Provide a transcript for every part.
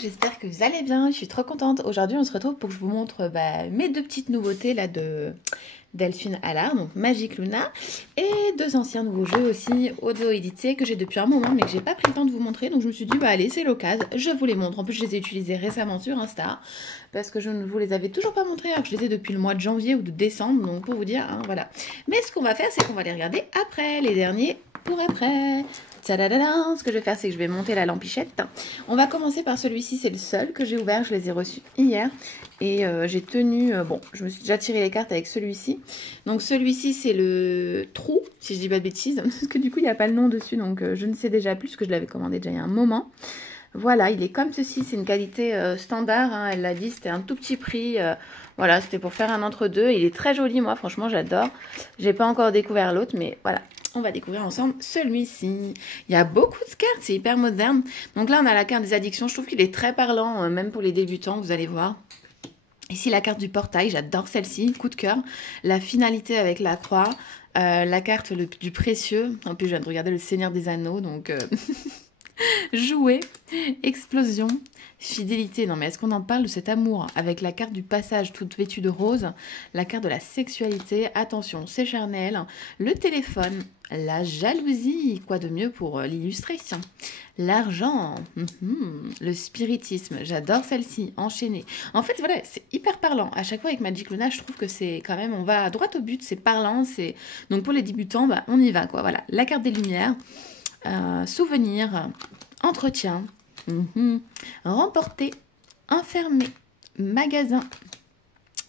j'espère que vous allez bien, je suis trop contente. Aujourd'hui on se retrouve pour que je vous montre mes deux petites nouveautés là de Delphine Allard, donc Magic Luna, et deux anciens nouveaux jeux aussi auto-édités que j'ai depuis un moment mais que j'ai pas pris le temps de vous montrer, donc je me suis dit bah allez c'est l'occasion, je vous les montre. En plus je les ai utilisés récemment sur Insta parce que je ne vous les avais toujours pas montrés alors que je les ai depuis le mois de janvier ou de décembre, donc pour vous dire, hein, voilà. Mais ce qu'on va faire c'est qu'on va les regarder après, les derniers pour après. Tadadada, ce que je vais faire, c'est que je vais monter la lampichette. On va commencer par celui-ci, c'est le seul que j'ai ouvert, je les ai reçus hier. Et j'ai tenu, bon, je me suis déjà tiré les cartes avec celui-ci. Donc celui-ci, c'est le trou, si je dis pas de bêtises, parce que du coup, il n'y a pas le nom dessus, donc je ne sais déjà plus, que je l'avais commandé déjà il y a un moment. Voilà, il est comme ceci, c'est une qualité standard, hein, elle l'a dit, c'était un tout petit prix. Voilà, c'était pour faire un entre-deux. Il est très joli, moi, franchement, j'adore. J'ai pas encore découvert l'autre, mais voilà. On va découvrir ensemble celui-ci. Il y a beaucoup de cartes, c'est hyper moderne. Donc là, on a la carte des addictions. Je trouve qu'il est très parlant, même pour les débutants, vous allez voir. Ici, la carte du portail, j'adore celle-ci, coup de cœur. La finalité avec la croix, la carte du précieux. En plus, je viens de regarder le Seigneur des Anneaux, donc... Jouer, explosion, fidélité. Non mais est-ce qu'on en parle de cet amour avec la carte du passage toute vêtue de rose, la carte de la sexualité, attention, c'est charnel, le téléphone, la jalousie, quoi de mieux pour l'illustrer, l'argent, le spiritisme, j'adore celle-ci, enchaînée. En fait voilà, c'est hyper parlant. À chaque fois avec Magic Luna, je trouve que c'est quand même, on va droit au but, c'est parlant, c'est donc pour les débutants, bah, on y va quoi. Voilà, la carte des lumières. Souvenir, entretien, remporter, enfermer, magasin,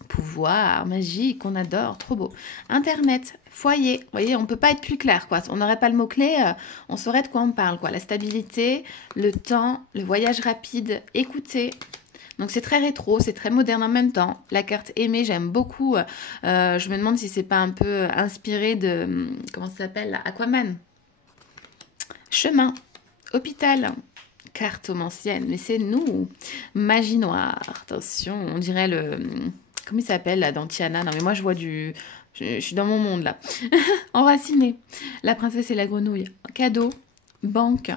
pouvoir, magie, qu'on adore, trop beau, internet, foyer, vous voyez, on peut pas être plus clair, quoi. On n'aurait pas le mot-clé, on saurait de quoi on parle, quoi. La stabilité, le temps, le voyage rapide, écouter. Donc c'est très rétro, c'est très moderne en même temps. La carte aimée, j'aime beaucoup. Je me demande si c'est pas un peu inspiré de, comment ça s'appelle, Aquaman. Chemin, hôpital, cartomancienne, mais c'est nous. Magie noire, attention, on dirait le... Comment il s'appelle là dans Tiana? Non mais moi je vois du... Je suis dans mon monde là. Enraciné, la princesse et la grenouille, cadeau, banque,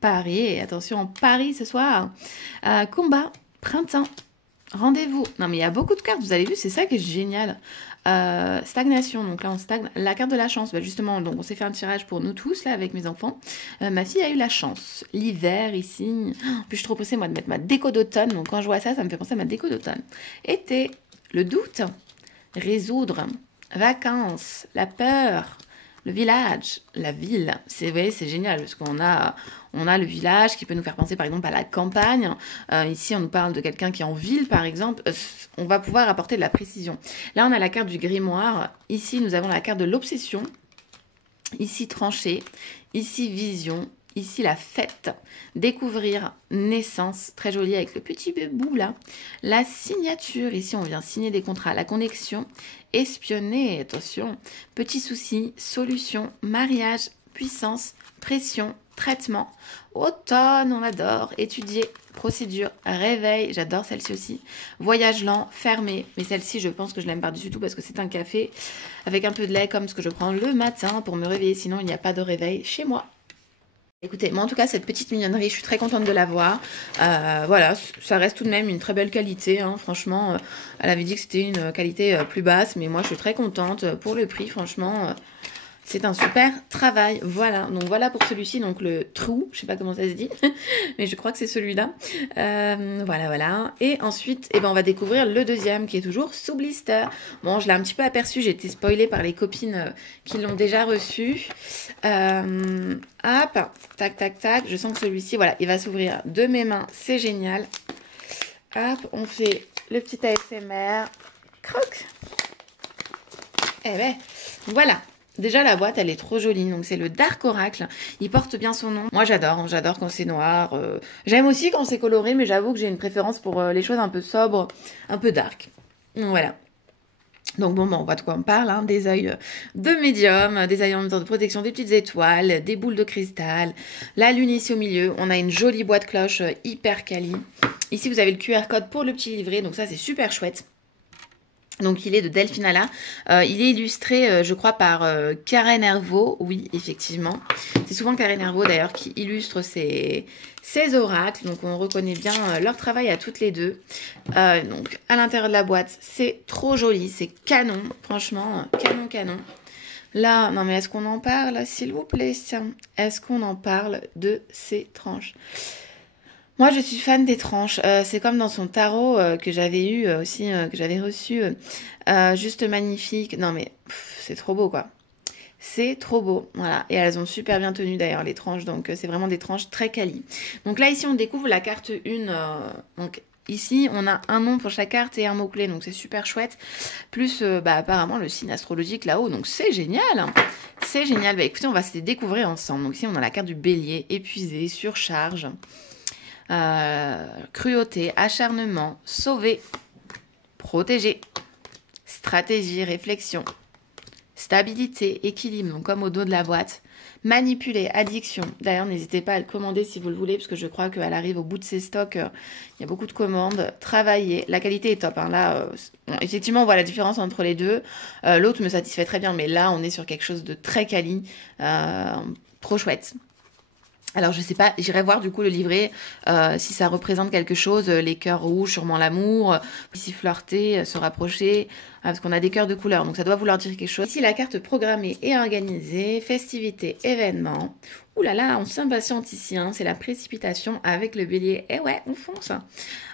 Paris, attention, Paris ce soir, combat, printemps, rendez-vous. Non mais il y a beaucoup de cartes, vous avez vu, c'est ça qui est génial. Stagnation, donc là on stagne. La carte de la chance, bah justement, donc on s'est fait un tirage pour nous tous là avec mes enfants. Ma fille a eu la chance. L'hiver ici, puis je suis trop pressée moi de mettre ma déco d'automne, donc quand je vois ça, ça me fait penser à ma déco d'automne. Été, le doute, résoudre, vacances, la peur, le village, la ville. C'est vrai, c'est génial parce qu'on a le village qui peut nous faire penser par exemple à la campagne. Ici, on nous parle de quelqu'un qui est en ville par exemple. On va pouvoir apporter de la précision. Là, on a la carte du grimoire. Ici, nous avons la carte de l'obsession. Ici, trancher. Ici, vision. Ici, la fête. Découvrir, naissance. Très joli avec le petit bout là. La signature. Ici, on vient signer des contrats. La connexion. Espionner. Attention. Petit souci. Solution. Mariage. Puissance. Pression. Traitement. Automne, on adore. Étudier. Procédure. Réveil. J'adore celle-ci aussi. Voyage lent. Fermé. Mais celle-ci, je pense que je l'aime par-dessus tout parce que c'est un café avec un peu de lait comme ce que je prends le matin pour me réveiller. Sinon, il n'y a pas de réveil chez moi. Écoutez, moi en tout cas, cette petite mignonnerie, je suis très contente de l'avoir. Voilà, ça reste tout de même une très belle qualité. Hein. Franchement, elle avait dit que c'était une qualité plus basse, mais moi je suis très contente pour le prix. Franchement, c'est un super travail. Voilà, donc voilà pour celui-ci, donc le trou, je sais pas comment ça se dit, mais je crois que c'est celui-là. Voilà. Et ensuite, eh ben, on va découvrir le deuxième qui est toujours sous blister. Bon, je l'ai un petit peu aperçu, j'ai été spoilée par les copines qui l'ont déjà reçu. Hop, tac, je sens que celui-ci, voilà, il va s'ouvrir de mes mains, c'est génial. Hop, on fait le petit ASMR. Croc. Eh ben, voilà. Déjà, la boîte, elle est trop jolie. Donc, c'est le Dark Oracle. Il porte bien son nom. Moi, j'adore quand c'est noir. J'aime aussi quand c'est coloré, mais j'avoue que j'ai une préférence pour les choses un peu sobres, un peu dark. Voilà. Donc bon, on voit de quoi on parle, hein, des œils de médium, des œils en même temps de protection, des petites étoiles, des boules de cristal, la lune ici au milieu. On a une jolie boîte cloche hyper quali. Ici, vous avez le QR code pour le petit livret, donc ça, c'est super chouette. Donc il est de Delphinala, il est illustré je crois par Karen Hervaux, oui effectivement, c'est souvent Karen Hervaux d'ailleurs qui illustre ces oracles, donc on reconnaît bien leur travail à toutes les deux. Donc à l'intérieur de la boîte c'est trop joli, c'est canon, franchement canon. Là, non mais est-ce qu'on en parle s'il vous plaît, tiens, est-ce qu'on en parle de ces tranches? Moi, je suis fan des tranches. C'est comme dans son tarot que j'avais eu aussi, que j'avais reçu. Juste magnifique. Non, mais c'est trop beau, quoi. C'est trop beau. Voilà. Et elles ont super bien tenu, d'ailleurs, les tranches. Donc, c'est vraiment des tranches très quali. Donc là, ici, on découvre la carte 1. Donc, ici, on a un nom pour chaque carte et un mot-clé. Donc, c'est super chouette. Plus, apparemment, le signe astrologique là-haut. Donc, c'est génial. C'est génial. Bah, écoutez, on va se les découvrir ensemble. Donc, ici, on a la carte du bélier. Épuisé, surcharge. Cruauté, acharnement, sauver, protéger, stratégie, réflexion, stabilité, équilibre, donc comme au dos de la boîte, manipuler, addiction. D'ailleurs, n'hésitez pas à le commander si vous le voulez, parce que je crois qu'elle arrive au bout de ses stocks. Il y a beaucoup de commandes. Travailler, la qualité est top. Hein. Là, bon, effectivement, on voit la différence entre les deux. L'autre me satisfait très bien, mais là, on est sur quelque chose de très quali. Trop chouette. Alors je sais pas, j'irai voir du coup le livret si ça représente quelque chose, les cœurs rouges, sûrement l'amour, ici flirter, se rapprocher, parce qu'on a des cœurs de couleur, donc ça doit vouloir dire quelque chose. Ici la carte programmée et organisée, festivité, événement. Ouh là là, on s'impatiente ici, hein, c'est la précipitation avec le bélier. Eh ouais, on fonce.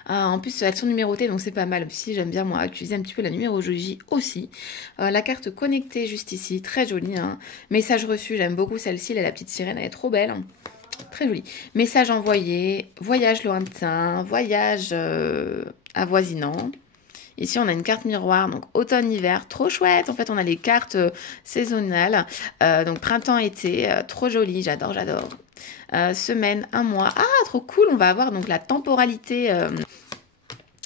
En plus elles sont numérotées, donc c'est pas mal aussi, j'aime bien moi utiliser un petit peu la numérologie aussi. La carte connectée juste ici, très jolie. Hein. Message reçu, j'aime beaucoup celle-ci, elle a la petite sirène, elle est trop belle. Très joli. Message envoyé, voyage lointain, voyage avoisinant. Ici, on a une carte miroir, donc automne-hiver, trop chouette. En fait, on a les cartes saisonnales. Donc printemps-été, trop joli, j'adore. Semaine, un mois. Ah, trop cool, on va avoir donc la temporalité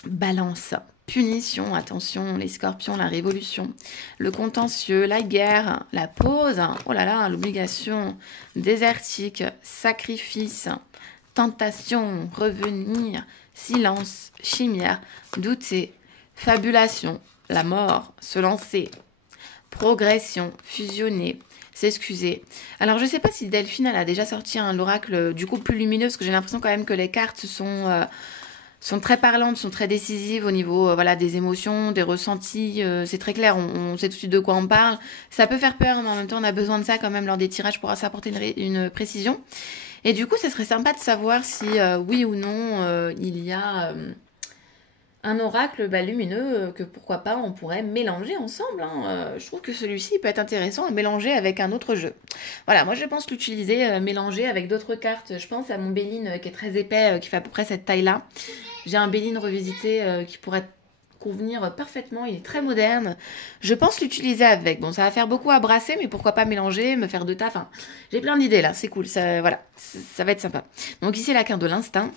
balance. Punition, attention, les scorpions, la révolution, le contentieux, la guerre, la pause, oh là là, l'obligation, désertique, sacrifice, tentation, revenir, silence, chimère, douter, fabulation, la mort, se lancer, progression, fusionner, s'excuser. Alors je ne sais pas si Delphine elle a déjà sorti l'oracle du coup plus lumineux, parce que j'ai l'impression quand même que les cartes sont très parlantes, sont très décisives au niveau voilà, des émotions, des ressentis. C'est très clair, on sait tout de suite de quoi on parle. Ça peut faire peur, mais en même temps, on a besoin de ça quand même lors des tirages pour s'apporter une précision. Et du coup, ça serait sympa de savoir si oui ou non il y a un oracle lumineux que pourquoi pas on pourrait mélanger ensemble. Hein. Je trouve que celui-ci peut être intéressant à mélanger avec un autre jeu. Voilà, moi je pense l'utiliser, mélanger avec d'autres cartes. Je pense à mon Béline qui est très épais, qui fait à peu près cette taille-là. J'ai un Béline revisité qui pourrait convenir parfaitement, il est très moderne. Je pense l'utiliser avec. Bon, ça va faire beaucoup à brasser, mais pourquoi pas mélanger, me faire de taf. Enfin, j'ai plein d'idées là, c'est cool, ça, voilà, ça va être sympa. Donc ici la carte de l'instinct,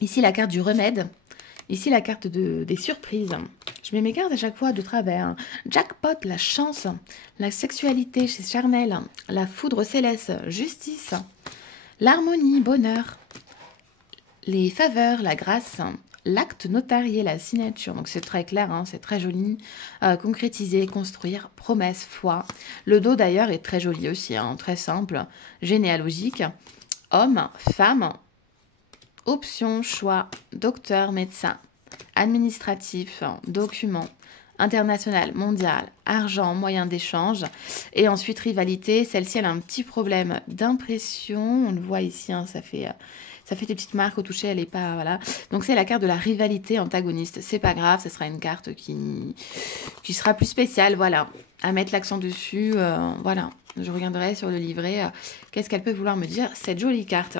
ici la carte du remède, ici la carte des surprises. Je mets mes cartes à chaque fois de travers. Jackpot, la chance, la sexualité chez Charnel, la foudre céleste, justice, l'harmonie, bonheur, les faveurs, la grâce, l'acte notarié, la signature, donc c'est très clair, hein, c'est très joli, concrétiser, construire, promesse, foi. Le dos d'ailleurs est très joli aussi, hein, très simple, généalogique, homme, femme, option, choix, docteur, médecin, administratif, document, international, mondial, argent, moyen d'échange, et ensuite rivalité. Celle-ci, elle a un petit problème d'impression, on le voit ici, hein, ça fait des petites marques au toucher, elle est pas, voilà. Donc c'est la carte de la rivalité antagoniste. C'est pas grave, ce sera une carte qui sera plus spéciale, voilà. À mettre l'accent dessus, voilà. Je regarderai sur le livret qu'est-ce qu'elle peut vouloir me dire, cette jolie carte.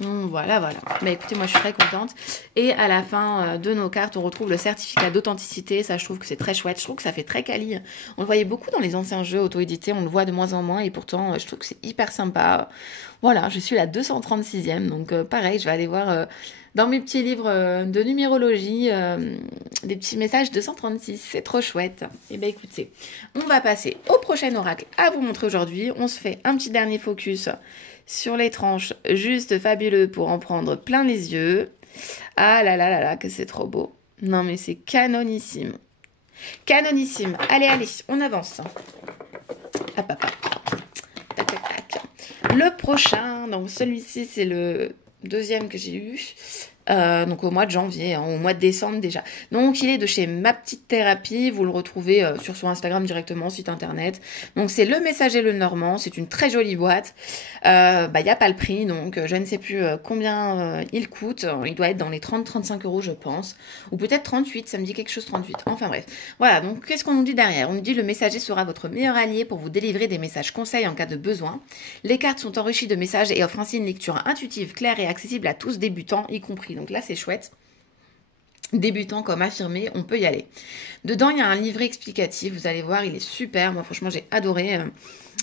Voilà. Mais écoutez, moi je suis très contente. Et à la fin de nos cartes, on retrouve le certificat d'authenticité. Ça, je trouve que c'est très chouette. Je trouve que ça fait très quali. On le voyait beaucoup dans les anciens jeux auto-édités. On le voit de moins en moins. Et pourtant, je trouve que c'est hyper sympa. Voilà, je suis la 236e. Donc pareil, je vais aller voir dans mes petits livres de numérologie des petits messages 236. C'est trop chouette. Et bien écoutez, on va passer au prochain oracle à vous montrer aujourd'hui. On se fait un petit dernier focus sur les tranches, juste fabuleux pour en prendre plein les yeux. Ah là là là là, que c'est trop beau. Non mais c'est canonissime. Canonissime. Allez, allez, on avance. Hop, hop, hop. Tac, tac, tac. Le prochain, donc celui-ci, c'est le deuxième que j'ai eu. Donc au mois de janvier, hein, au mois de décembre déjà. Donc il est de chez Ma Petite Thérapie, vous le retrouvez sur son Instagram directement, site internet. Donc c'est Le Messager Le Normand, c'est une très jolie boîte. Il n'y a pas le prix, donc je ne sais plus combien il coûte. Il doit être dans les 30-35 euros je pense. Ou peut-être 38, ça me dit quelque chose 38. Enfin bref. Voilà, donc qu'est-ce qu'on nous dit derrière? On nous dit le messager sera votre meilleur allié pour vous délivrer des messages conseils en cas de besoin. Les cartes sont enrichies de messages et offrent ainsi une lecture intuitive, claire et accessible à tous débutants, y compris. Donc là, c'est chouette. Débutant comme affirmé, on peut y aller. Dedans, il y a un livret explicatif. Vous allez voir, il est super. Moi, franchement, j'ai adoré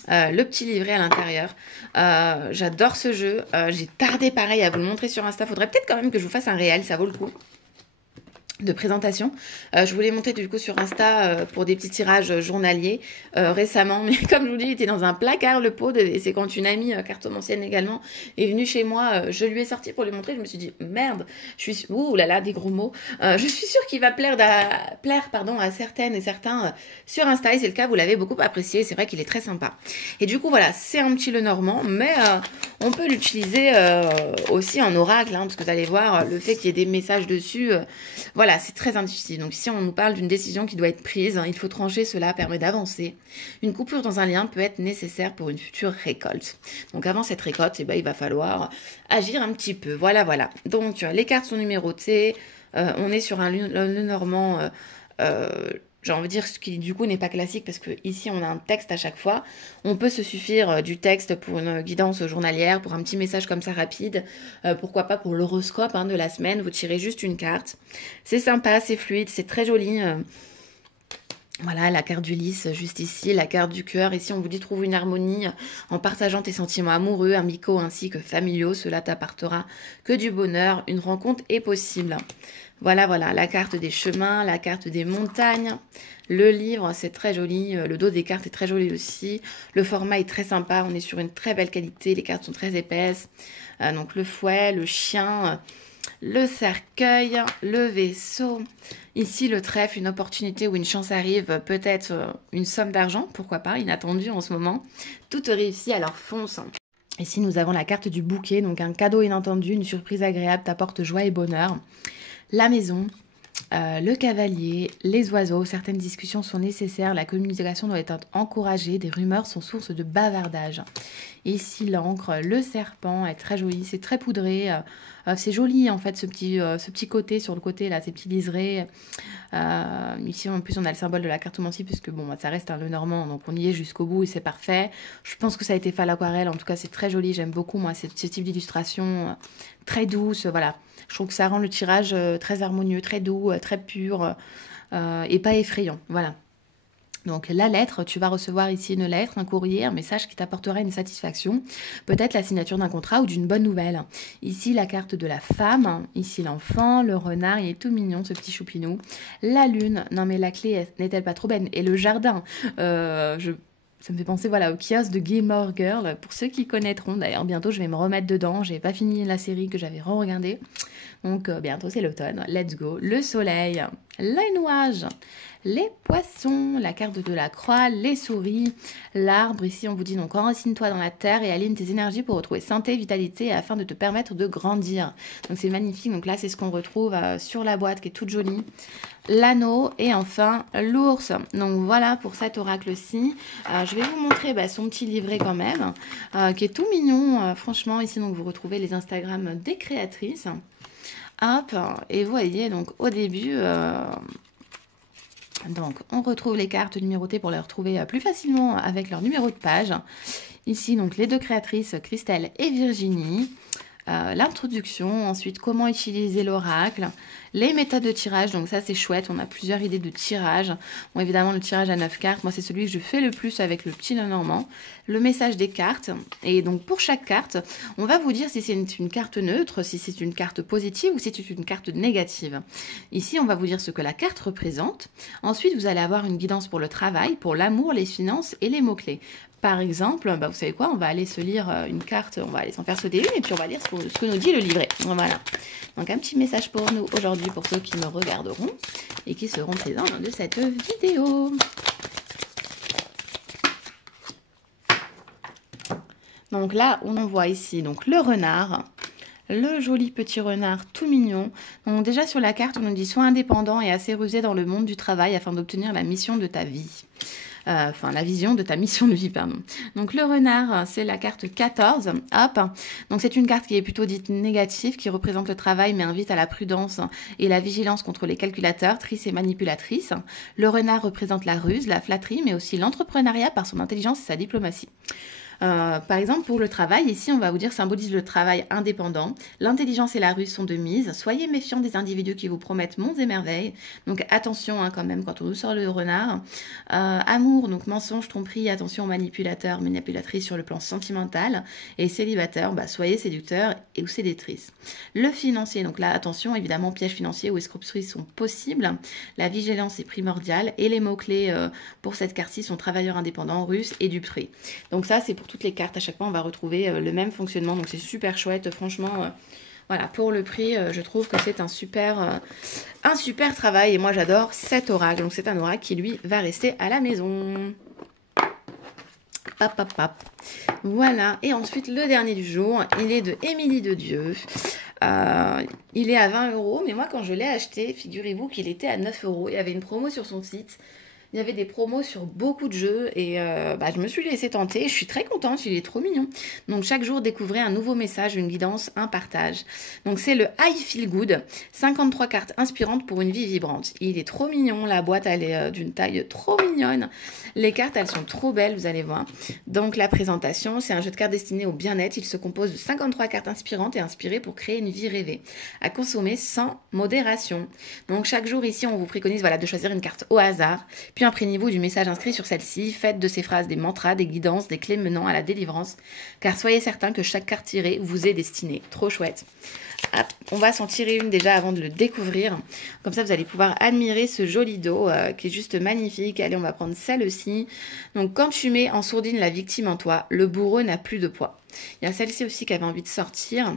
le petit livret à l'intérieur. J'adore ce jeu. J'ai tardé, pareil, à vous le montrer sur Insta. Faudrait peut-être quand même que je vous fasse un réel. Ça vaut le coup. De présentation. Je vous l'ai montré du coup sur Insta pour des petits tirages journaliers récemment, mais comme je vous dis, il était dans un placard le pot, et c'est quand une amie cartomancienne également est venue chez moi, je lui ai sorti pour lui montrer, je me suis dit merde, je suis ouh là là des gros mots, je suis sûre qu'il va plaire à certaines et certains sur Insta, et c'est le cas, vous l'avez beaucoup apprécié, c'est vrai qu'il est très sympa. Et du coup voilà, c'est un petit Lenormand, mais on peut l'utiliser aussi en oracle, hein, parce que vous allez voir le fait qu'il y ait des messages dessus, voilà, c'est très intuitif. Donc ici, on nous parle d'une décision qui doit être prise. Hein, il faut trancher, cela permet d'avancer. Une coupure dans un lien peut être nécessaire pour une future récolte. Donc avant cette récolte, il va falloir agir un petit peu. Voilà, voilà. Donc les cartes sont numérotées. On est sur un Lenormand... j'ai envie de dire ce qui du coup n'est pas classique parce que ici on a un texte à chaque fois. On peut se suffire du texte pour une guidance journalière, pour un petit message comme ça rapide. Pourquoi pas pour l'horoscope de la semaine, vous tirez juste une carte. C'est sympa, c'est fluide, c'est très joli. Voilà, la carte du lys juste ici, la carte du cœur. Ici, on vous dit trouve une harmonie en partageant tes sentiments amoureux, amicaux ainsi que familiaux. Cela t'apportera que du bonheur. Une rencontre est possible. Voilà, voilà, la carte des chemins, la carte des montagnes. Le livre, c'est très joli. Le dos des cartes est très joli aussi. Le format est très sympa. On est sur une très belle qualité. Les cartes sont très épaisses. Donc, le fouet, le chien... Le cercueil, le vaisseau, ici le trèfle, une opportunité où une chance arrive, peut-être une somme d'argent, pourquoi pas, inattendue en ce moment. Tout réussit, alors fonce. Ici nous avons la carte du bouquet, donc un cadeau inattendu, une surprise agréable t'apporte joie et bonheur. La maison, le cavalier, les oiseaux, certaines discussions sont nécessaires, la communication doit être encouragée, des rumeurs sont source de bavardage. Ici l'encre, le serpent est très joli, c'est très poudré, c'est joli en fait ce petit côté sur le côté là, ces petits liserés. Ici en plus on a le symbole de la cartomancie puisque bon ça reste un Lenormand donc on y est jusqu'au bout et c'est parfait. Je pense que ça a été fait à l'aquarelle, en tout cas c'est très joli, j'aime beaucoup moi ce type d'illustration très douce, voilà. Je trouve que ça rend le tirage très harmonieux, très doux, très pur et pas effrayant, voilà. Donc la lettre, tu vas recevoir ici une lettre, un courrier, un message qui t'apportera une satisfaction, peut-être la signature d'un contrat ou d'une bonne nouvelle. Ici la carte de la femme, ici l'enfant, le renard, il est tout mignon ce petit choupinou. La lune, non mais la clé n'est-elle pas trop belle? Et le jardin, ça me fait penser voilà, au kiosque de Gilmore Girl, pour ceux qui connaîtront. D'ailleurs, bientôt, je vais me remettre dedans. J'ai pas fini la série que j'avais re-regardée. Donc, bientôt, c'est l'automne. Let's go. Le soleil, les nuages, les poissons, la carte de la croix, les souris, l'arbre. Ici, on vous dit donc enracine-toi dans la terre et aligne tes énergies pour retrouver santé, vitalité afin de te permettre de grandir. Donc, c'est magnifique. Donc là, c'est ce qu'on retrouve sur la boîte qui est toute jolie. L'anneau et enfin l'ours. Donc voilà pour cet oracle-ci. Je vais vous montrer son petit livret quand même, qui est tout mignon. Franchement, ici donc vous retrouvez les Instagram des créatrices. Hop, et vous voyez donc au début, donc on retrouve les cartes numérotées pour les retrouver plus facilement avec leur numéro de page. Ici donc les deux créatrices, Christelle et Virginie. L'introduction, ensuite comment utiliser l'oracle, les méthodes de tirage, donc ça c'est chouette, on a plusieurs idées de tirage. Bon évidemment le tirage à 9 cartes, moi c'est celui que je fais le plus avec le petit Lenormand. Le message des cartes, et donc pour chaque carte, on va vous dire si c'est une carte neutre, si c'est une carte positive ou si c'est une carte négative. Ici on va vous dire ce que la carte représente. Ensuite vous allez avoir une guidance pour le travail, pour l'amour, les finances et les mots-clés. Par exemple, vous savez quoi, on va aller se lire une carte, on va aller s'en faire sauter une et puis on va lire ce que nous dit le livret. Voilà. Donc un petit message pour nous aujourd'hui, pour ceux qui me regarderont. et qui seront présents lors de cette vidéo. Donc là, on en voit ici donc le renard, le joli petit renard tout mignon. Donc déjà sur la carte, on nous dit sois indépendant et assez rusé dans le monde du travail afin d'obtenir la mission de ta vie. Enfin, la vision de ta mission de vie, pardon. Donc le renard, c'est la carte 14. Hop. Donc c'est une carte qui est plutôt dite négative, qui représente le travail mais invite à la prudence et la vigilance contre les calculateurs, trices et manipulatrices. Le renard représente la ruse, la flatterie, mais aussi l'entrepreneuriat par son intelligence et sa diplomatie. Par exemple, pour le travail, ici, on va vous dire symbolise le travail indépendant. L'intelligence et la ruse sont de mise. Soyez méfiants des individus qui vous promettent monts et merveilles. Donc attention quand même quand on nous sort le renard. Amour, donc mensonge, tromperie, attention aux manipulateurs, manipulatrices sur le plan sentimental. Et célibataire, soyez séducteurs et ou séductrices. Le financier, donc là, attention, évidemment, pièges financiers ou escroqueries sont possibles. La vigilance est primordiale. Et les mots-clés pour cette carte-ci sont travailleurs indépendants, russe et duperie. Donc ça, c'est pour toutes les cartes. À chaque fois, on va retrouver le même fonctionnement. Donc, c'est super chouette. Franchement, voilà, pour le prix, je trouve que c'est un super travail. Et moi, j'adore cet oracle. Donc, c'est un oracle qui, lui, va rester à la maison. Hop, hop, hop. Voilà. Et ensuite, le dernier du jour, il est de Émilie de Dieu. Il est à 20 €. Mais moi, quand je l'ai acheté, figurez-vous qu'il était à 9 €. Il y avait une promo sur son site. Il y avait des promos sur beaucoup de jeux et je me suis laissée tenter. Je suis très contente, il est trop mignon. Donc chaque jour, découvrez un nouveau message, une guidance, un partage. Donc c'est le I Feel Good, 53 cartes inspirantes pour une vie vibrante. Il est trop mignon, la boîte elle est d'une taille trop mignonne. Les cartes elles sont trop belles, vous allez voir. Donc la présentation, c'est un jeu de cartes destiné au bien-être. Il se compose de 53 cartes inspirantes et inspirées pour créer une vie rêvée, à consommer sans modération. Donc chaque jour ici, on vous préconise de choisir une carte au hasard. Puis imprégnez-vous du message inscrit sur celle-ci, faites de ces phrases des mantras, des guidances, des clés menant à la délivrance, car soyez certains que chaque carte tirée vous est destinée. Trop chouette. Hop, on va s'en tirer une déjà avant de le découvrir. Comme ça, vous allez pouvoir admirer ce joli dos qui est juste magnifique. Allez, on va prendre celle-ci. Donc, quand tu mets en sourdine la victime en toi, le bourreau n'a plus de poids. Il y a celle-ci aussi qui avait envie de sortir.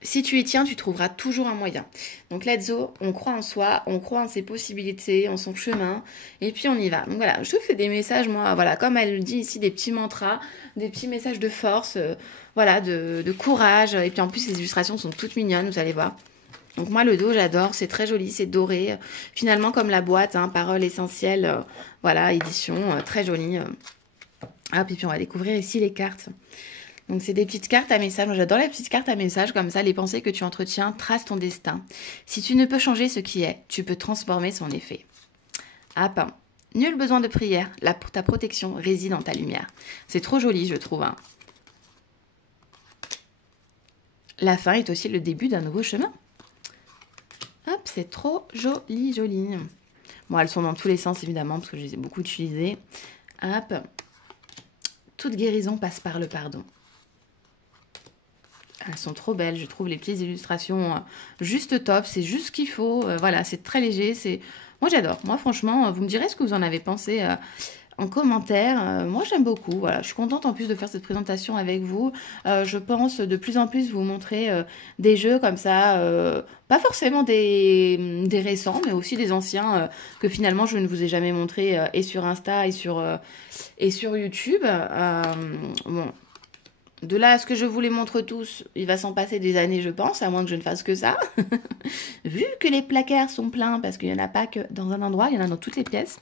Si tu y tiens, tu trouveras toujours un moyen. Donc, let's go, on croit en soi, on croit en ses possibilités, en son chemin, et puis on y va. Donc voilà, je trouve que c'est des messages, moi, voilà, comme elle le dit ici, des petits mantras, des petits messages de force, voilà, de courage, et puis en plus, les illustrations sont toutes mignonnes, vous allez voir. Donc moi, le dos, j'adore, c'est très joli, c'est doré, finalement comme la boîte, paroles essentielles, voilà, édition, très jolie. Hop, et puis on va découvrir ici les cartes. Donc, c'est des petites cartes à message. Moi, j'adore les petites cartes à message comme ça. Les pensées que tu entretiens tracent ton destin. Si tu ne peux changer ce qui est, tu peux transformer son effet. Hop. Nul besoin de prière. Ta protection réside dans ta lumière. C'est trop joli, je trouve. La fin est aussi le début d'un nouveau chemin. Hop, c'est trop joli, joli. Bon, elles sont dans tous les sens, évidemment, parce que je les ai beaucoup utilisées. Hop. Toute guérison passe par le pardon. Elles sont trop belles, je trouve les petites illustrations juste top, c'est juste ce qu'il faut, voilà, c'est très léger, moi j'adore, moi franchement, vous me direz ce que vous en avez pensé en commentaire, moi j'aime beaucoup, voilà, je suis contente en plus de faire cette présentation avec vous, je pense de plus en plus vous montrer des jeux comme ça, pas forcément des récents, mais aussi des anciens que finalement je ne vous ai jamais montré et sur Insta et sur YouTube, bon. De là à ce que je vous les montre tous, il va s'en passer des années, je pense, à moins que je ne fasse que ça. Vu que les placards sont pleins, parce qu'il n'y en a pas que dans un endroit, il y en a dans toutes les pièces.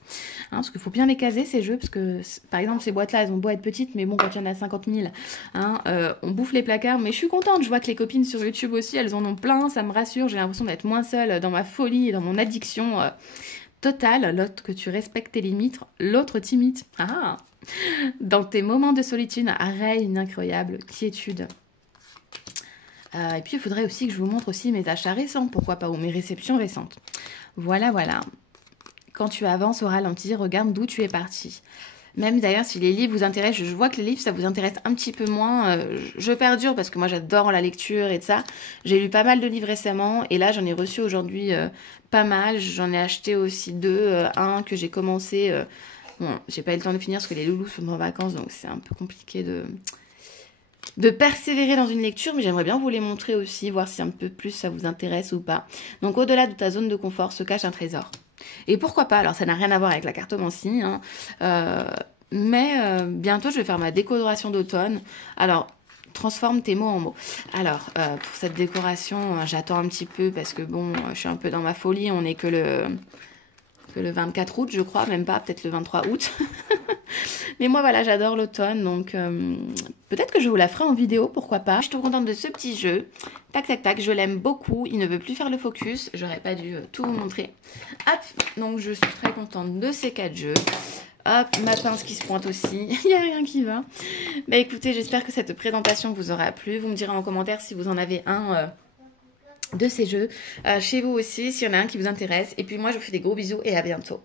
Parce qu'il faut bien les caser, ces jeux, parce que, par exemple, ces boîtes-là, elles ont beau être petites, mais bon, quand il y en a 50 000, on bouffe les placards. Mais je suis contente, je vois que les copines sur YouTube aussi, elles en ont plein, ça me rassure. J'ai l'impression d'être moins seule dans ma folie et dans mon addiction totale. L'autre que tu respectes tes limites, l'autre t'imite. Dans tes moments de solitude, arrête une incroyable quiétude. Et puis, il faudrait aussi que je vous montre aussi mes achats récents, pourquoi pas, ou mes réceptions récentes. Voilà, voilà. Quand tu avances au ralenti, regarde d'où tu es parti. Même d'ailleurs, si les livres vous intéressent, je vois que les livres, ça vous intéresse un petit peu moins. Je perdure parce que moi, j'adore la lecture et de ça. J'ai lu pas mal de livres récemment et là, j'en ai reçu aujourd'hui pas mal. J'en ai acheté aussi deux. Un que j'ai commencé... Bon, j'ai pas eu le temps de finir parce que les loulous sont en vacances, donc c'est un peu compliqué de persévérer dans une lecture, mais j'aimerais bien vous les montrer aussi, voir si un peu plus ça vous intéresse ou pas. Donc au-delà de ta zone de confort se cache un trésor. Et pourquoi pas, alors ça n'a rien à voir avec la cartomancie, hein, mais bientôt je vais faire ma décoration d'automne. Alors, transforme tes mots en mots. Alors, pour cette décoration, j'attends un petit peu parce que bon, je suis un peu dans ma folie, on n'est que le 24 août, je crois, même pas, peut-être le 23 août. Mais moi, voilà, j'adore l'automne, donc peut-être que je vous la ferai en vidéo, pourquoi pas. Je suis trop contente de ce petit jeu. Tac, tac, tac, je l'aime beaucoup. Il ne veut plus faire le focus. J'aurais pas dû tout vous montrer. Hop, donc je suis très contente de ces 4 jeux. Hop, ma pince qui se pointe aussi. Il n'y a rien qui va. Bah écoutez, j'espère que cette présentation vous aura plu. Vous me direz en commentaire si vous en avez un... de ces jeux chez vous aussi, s'il y en a un qui vous intéresse. Et puis moi, je vous fais des gros bisous et à bientôt.